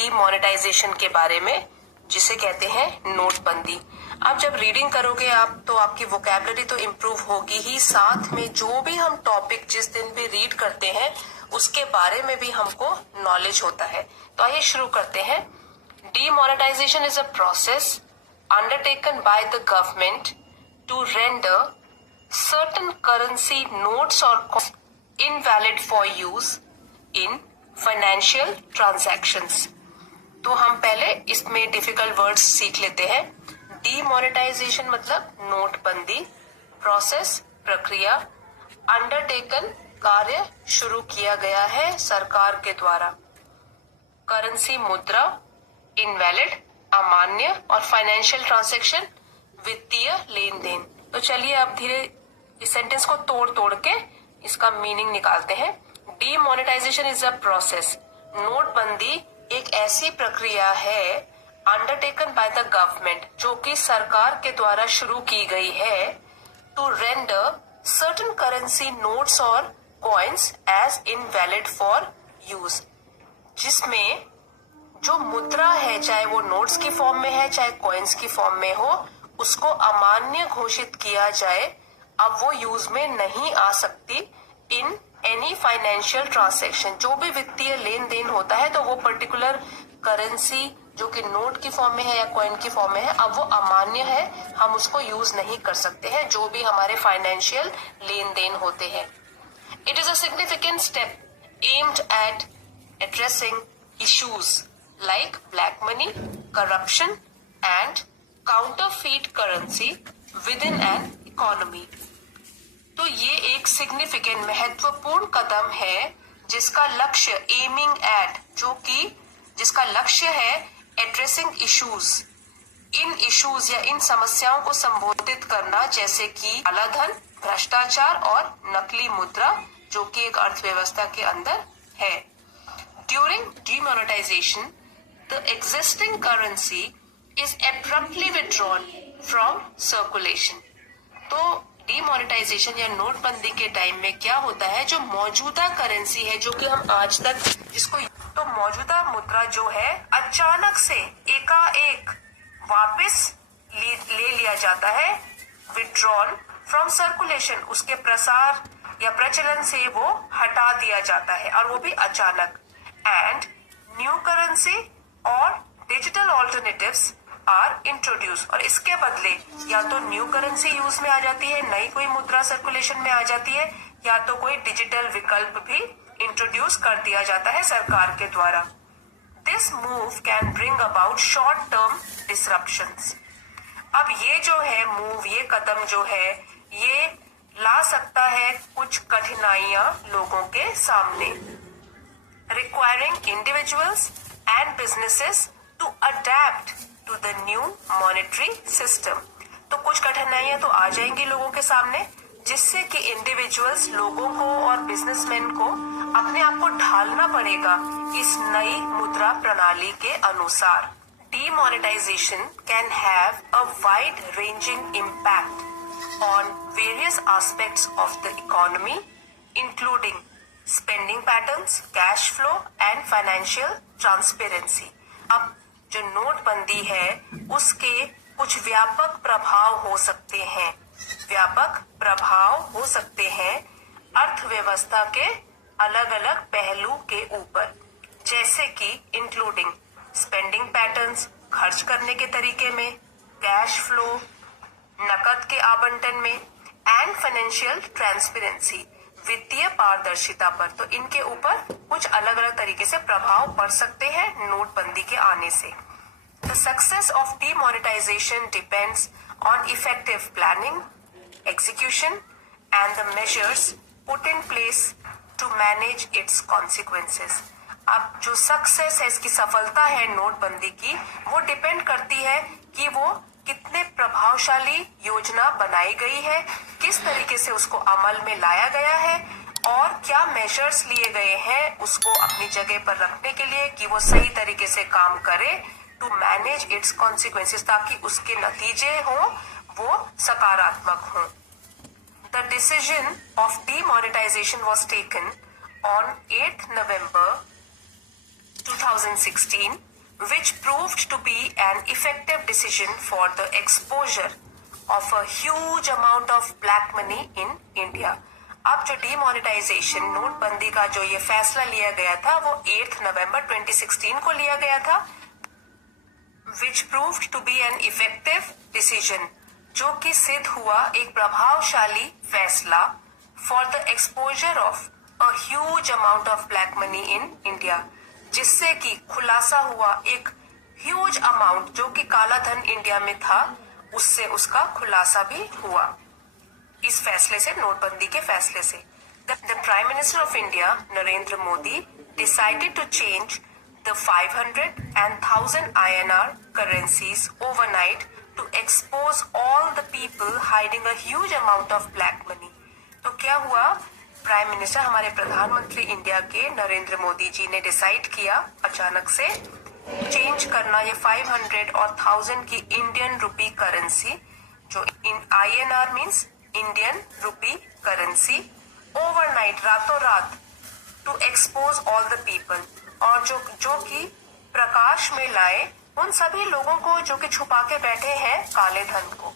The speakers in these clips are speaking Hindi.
डीमोनेटाइजेशन के बारे में, जिसे कहते हैं नोटबंदी। आप जब रीडिंग करोगे आप तो आपकी वोकैबुलरी तो इम्प्रूव होगी ही, साथ में जो भी हम टॉपिक जिस दिन भी रीड करते हैं उसके बारे में भी हमको नॉलेज होता है। तो आइए शुरू करते हैं। Demonetisation is a process undertaken by the government to render certain currency notes or coins invalid for use in financial transactions। तो हम पहले इसमें डिफिकल्ट वर्ड्स सीख लेते हैं। डीमोनेटाइजेशन मतलब नोटबंदी, प्रोसेस प्रक्रिया, अंडरटेकन कार्य शुरू किया गया है सरकार के द्वारा, करेंसी मुद्रा इनवैलिड अमान्य, और फाइनेंशियल ट्रांजैक्शन वित्तीय लेन देन। तो चलिए अब धीरे इस सेंटेंस को तोड़ तोड़ के इसका मीनिंग निकालते हैं। डीमोनेटाइजेशन इज अ प्रोसेस, नोटबंदी एक ऐसी प्रक्रिया है अंडरटेकन बाय द गवर्नमेंट, जो कि सरकार के द्वारा शुरू की गई है, to render certain currency notes और coins as invalid for use, जिसमें जो मुद्रा है, चाहे वो नोट्स की फॉर्म में है चाहे कॉइन्स की फॉर्म में हो, उसको अमान्य घोषित किया जाए, अब वो यूज में नहीं आ सकती इन एनी फाइनेंशियल ट्रांजैक्शन। जो भी वित्तीय लेन देन होता है तो वो पर्टिकुलर करेंसी जो कि नोट की फॉर्म में है या कॉइन की फॉर्म में है, अब वो अमान्य है, हम उसको यूज नहीं कर सकते हैं जो भी हमारे फाइनेंशियल लेन देन होते हैं। It is a significant step aimed at addressing issues like black money, corruption and counterfeit currency within an economy। तो ये एक सिग्निफिकेंट महत्वपूर्ण कदम है जिसका लक्ष्य एमिंग एट, जो कि जिसका लक्ष्य है एड्रेसिंग इश्यूज, इन इश्यूज या इन समस्याओं को संबोधित करना, जैसे कि कालाधन, भ्रष्टाचार और नकली मुद्रा, जो कि एक अर्थव्यवस्था के अंदर है। During demonetisation the existing currency is abruptly withdrawn from circulation। तो डीमोनेटाइजेशन या नोटबंदी के टाइम में क्या होता है, जो मौजूदा करेंसी है, जो कि हम आज तक जिसको, तो मौजूदा मुद्रा जो है अचानक से एकाएक वापस ले लिया जाता है, विड्रॉन फ्रॉम सर्कुलेशन, उसके प्रसार या प्रचलन से वो हटा दिया जाता है, और वो भी अचानक। एंड न्यू करेंसी और डिजिटल ऑल्टरनेटिव्स आर इंट्रोड्यूस, और इसके बदले या तो न्यू करेंसी यूज में आ जाती है, नई कोई मुद्रा सर्कुलेशन में आ जाती है, या तो कोई डिजिटल विकल्प भी इंट्रोड्यूस कर दिया जाता है सरकार के द्वारा। This move can bring about short term disruptions. अब ये जो है मूव, ये कदम जो है, ये ला सकता है कुछ कठिनाइयां लोगों के सामने, requiring individuals and businesses to adapt to the new monetary system। तो कुछ कठिनाइयां तो आ जाएंगी लोगों के सामने, जिससे कि इंडिविजुअल्स, लोगों को और बिजनेसमैन को अपने आप को ढालना पड़ेगा इस नई मुद्रा प्रणाली के अनुसार। Demonetisation can have a wide ranging impact on various aspects of the economy, including spending patterns, cash flow and financial transparency. अब जो नोटबंदी है उसके कुछ व्यापक प्रभाव हो सकते हैं, अर्थव्यवस्था के अलग अलग पहलू के ऊपर, जैसे कि इंक्लूडिंग स्पेंडिंग पैटर्न्स, खर्च करने के तरीके में, कैश फ्लो, नकद के आवंटन में, एंड फाइनेंशियल ट्रांसपेरेंसी, वित्तीय पारदर्शिता पर। तो इनके ऊपर कुछ अलग अलग तरीके से प्रभाव पड़ सकते हैं नोटबंदी के आने से। The success of demonetisation depends on effective planning, execution and the measures put in place to manage its consequences. अब जो सक्सेस है, इसकी सफलता है नोटबंदी की, वो डिपेंड करती है कि वो कितने प्रभावशाली योजना बनाई गई है, किस तरीके से उसको अमल में लाया गया है, और क्या मेजर्स लिए गए हैं उसको अपनी जगह पर रखने के लिए कि वो सही तरीके से काम करे, टू मैनेज इट्स कॉन्सिक्वेंसेस, ताकि उसके नतीजे हो वो सकारात्मक हो। The decision of demonetisation was taken on 8th November 2016 which proved to be an effective decision for the exposure of a huge amount of black money in India. अब जो डीमोनेटाइजेशन नोटबंदी का जो ये फैसला लिया गया था वो 8 नवंबर 2016 को लिया गया था, which proved to be an effective decision, जो कि सिद्ध हुआ एक प्रभावशाली फैसला for the exposure of a huge amount of black money in India, जिससे कि खुलासा हुआ एक ह्यूज अमाउंट जो कि काला धन इंडिया में था, उससे उसका खुलासा भी हुआ इस फैसले से, नोटबंदी के फैसले से. The Prime Minister of India, Narendra Modi, decided to change the 500 and 1000 INR currencies overnight to expose all the people hiding a huge amount of black money. तो क्या हुआ, प्राइम मिनिस्टर हमारे प्रधानमंत्री इंडिया के नरेंद्र मोदी जी ने डिसाइड किया अचानक से चेंज करना ये 500 और 1000 की इंडियन रुपी करेंसी, जो in INR means Indian rupee currency, overnight रातों रात, to expose all the people, और जो कि प्रकाश में लाए उन सभी लोगों को जो कि छुपा के बैठे हैं काले धन को.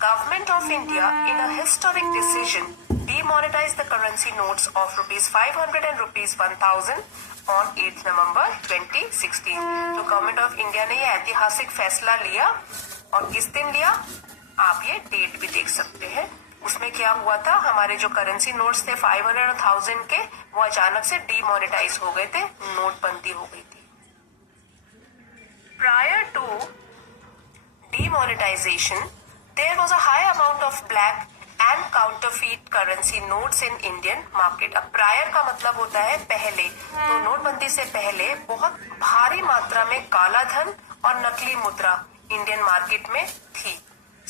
Government of India, in a historic decision, demonetized the currency notes of rupees 500 and rupees 1000 on 8 November 2016. तो गवर्नमेंट ऑफ इंडिया ने ये ऐतिहासिक फैसला लिया, और किस दिन लिया आप ये डेट भी देख सकते हैं. उसमें क्या हुआ था, हमारे जो करेंसी नोट्स थे 500 और 1000 के, वो अचानक से डीमोनेटाइज हो गए थे, नोटबंदी हो गई थी. Prior to demonetization, there was a high amount of black and counterfeit currency notes in Indian market. अब प्रायर का मतलब होता है पहले, तो नोटबंदी से पहले बहुत भारी मात्रा में काला धन और नकली मुद्रा इंडियन मार्केट में थी,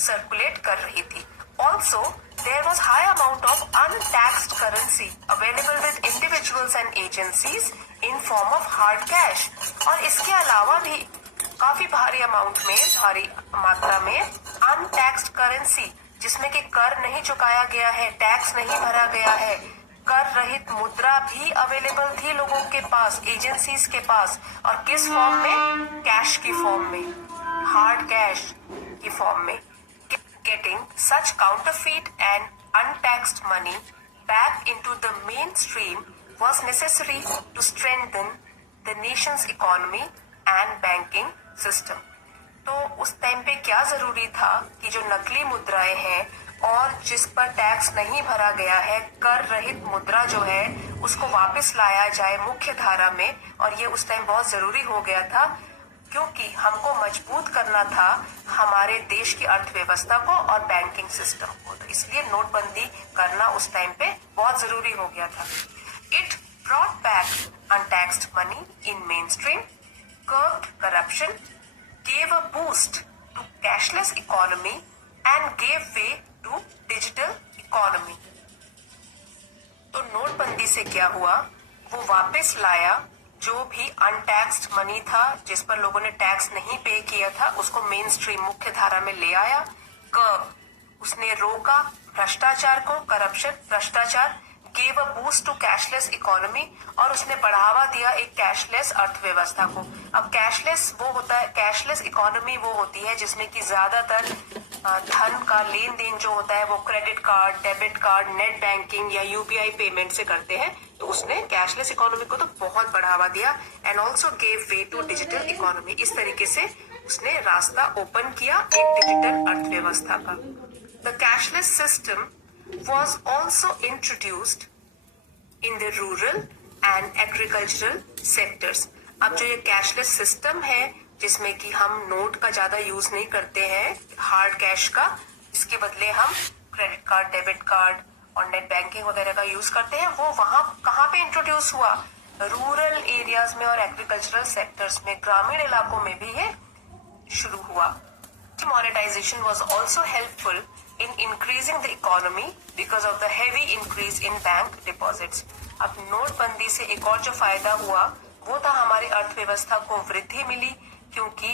सर्कुलेट कर रही थी. Also, there was high amount of untaxed currency available with individuals and agencies in form of hard cash. और इसके अलावा भी काफी भारी अमाउंट में, भारी मात्रा में अनटैक्स्ड करेंसी, जिसमें कि कर नहीं चुकाया गया है, टैक्स नहीं भरा गया है, कर रहित मुद्रा भी अवेलेबल थी लोगों के पास, एजेंसीज के पास. और किस फॉर्म में, कैश की फॉर्म में, हार्ड कैश की फॉर्म में. Getting such counterfeit and untaxed money back into the mainstream was necessary to strengthen the nation's economy and banking system. तो उस टाइम पे क्या जरूरी था कि जो नकली मुद्राएं हैं और जिस पर टैक्स नहीं भरा गया है, कर रहित मुद्रा जो है, उसको वापस लाया जाए मुख्य धारा में. और ये उस टाइम बहुत जरूरी हो गया था, क्योंकि हमको मजबूत करना था हमारे देश की अर्थव्यवस्था को और बैंकिंग सिस्टम को. तो इसलिए नोटबंदी करना उस टाइम पे बहुत जरूरी हो गया था. It brought back untaxed money in mainstream, curbed corruption, gave a boost to cashless economy and gave way to digital economy. तो नोटबंदी से क्या हुआ, वो वापस लाया जो भी अनटैक्स्ड मनी था, जिस पर लोगों ने टैक्स नहीं पे किया था, उसको मेन स्ट्रीम मुख्य धारा में ले आया. कर्ब, उसने रोका भ्रष्टाचार को, करप्शन, भ्रष्टाचार. Gave a boost to cashless economy, और उसने बढ़ावा दिया एक कैशलेस अर्थव्यवस्था को. अब कैशलेस वो होता है, कैशलेस इकोनॉमी वो होती है जिसमें कि ज्यादातर धन का लेन देन जो होता है वो credit card, debit card, net banking या UPI पेमेंट से करते हैं. तो उसने कैशलेस इकोनॉमी को तो बहुत बढ़ावा दिया. And also gave way to digital economy. इस तरीके से उसने रास्ता ओपन किया एक डिजिटल अर्थव्यवस्था का. The cashless system was also introduced in the rural and agricultural sectors. अब जो ये कैशलेस सिस्टम है, जिसमें कि हम नोट का ज्यादा यूज नहीं करते हैं, हार्ड कैश का, इसके बदले हम क्रेडिट कार्ड, डेबिट कार्ड और नेट बैंकिंग वगैरह का यूज करते हैं, वो वहां कहाँ पे इंट्रोड्यूस हुआ, रूरल एरियाज में और एग्रीकल्चरल सेक्टर्स में, ग्रामीण इलाकों में भी ये शुरू हुआ. Demonetization was also helpful in increasing the economy because of the heavy increase in bank deposits. अब नोटबंदी से एक और जो फायदा हुआ वो था हमारी अर्थव्यवस्था को वृद्धि मिली, क्योंकि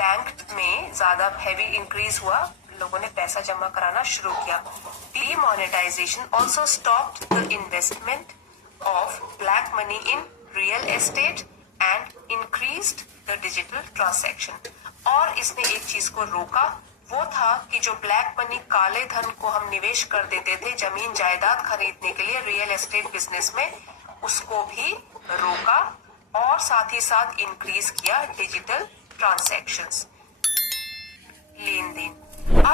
बैंक में ज्यादा हेवी इंक्रीज हुआ, लोगों ने पैसा जमा कराना शुरू किया. Demonetization also stopped the investment of black money in real estate and increased the digital transaction. और इसने एक चीज को रोका, वो था कि जो ब्लैक मनी काले धन को हम निवेश कर देते थे जमीन जायदाद खरीदने के लिए रियल एस्टेट बिजनेस में, उसको भी रोका और साथ ही साथ इंक्रीज किया डिजिटल ट्रांजैक्शंस, लेन देन।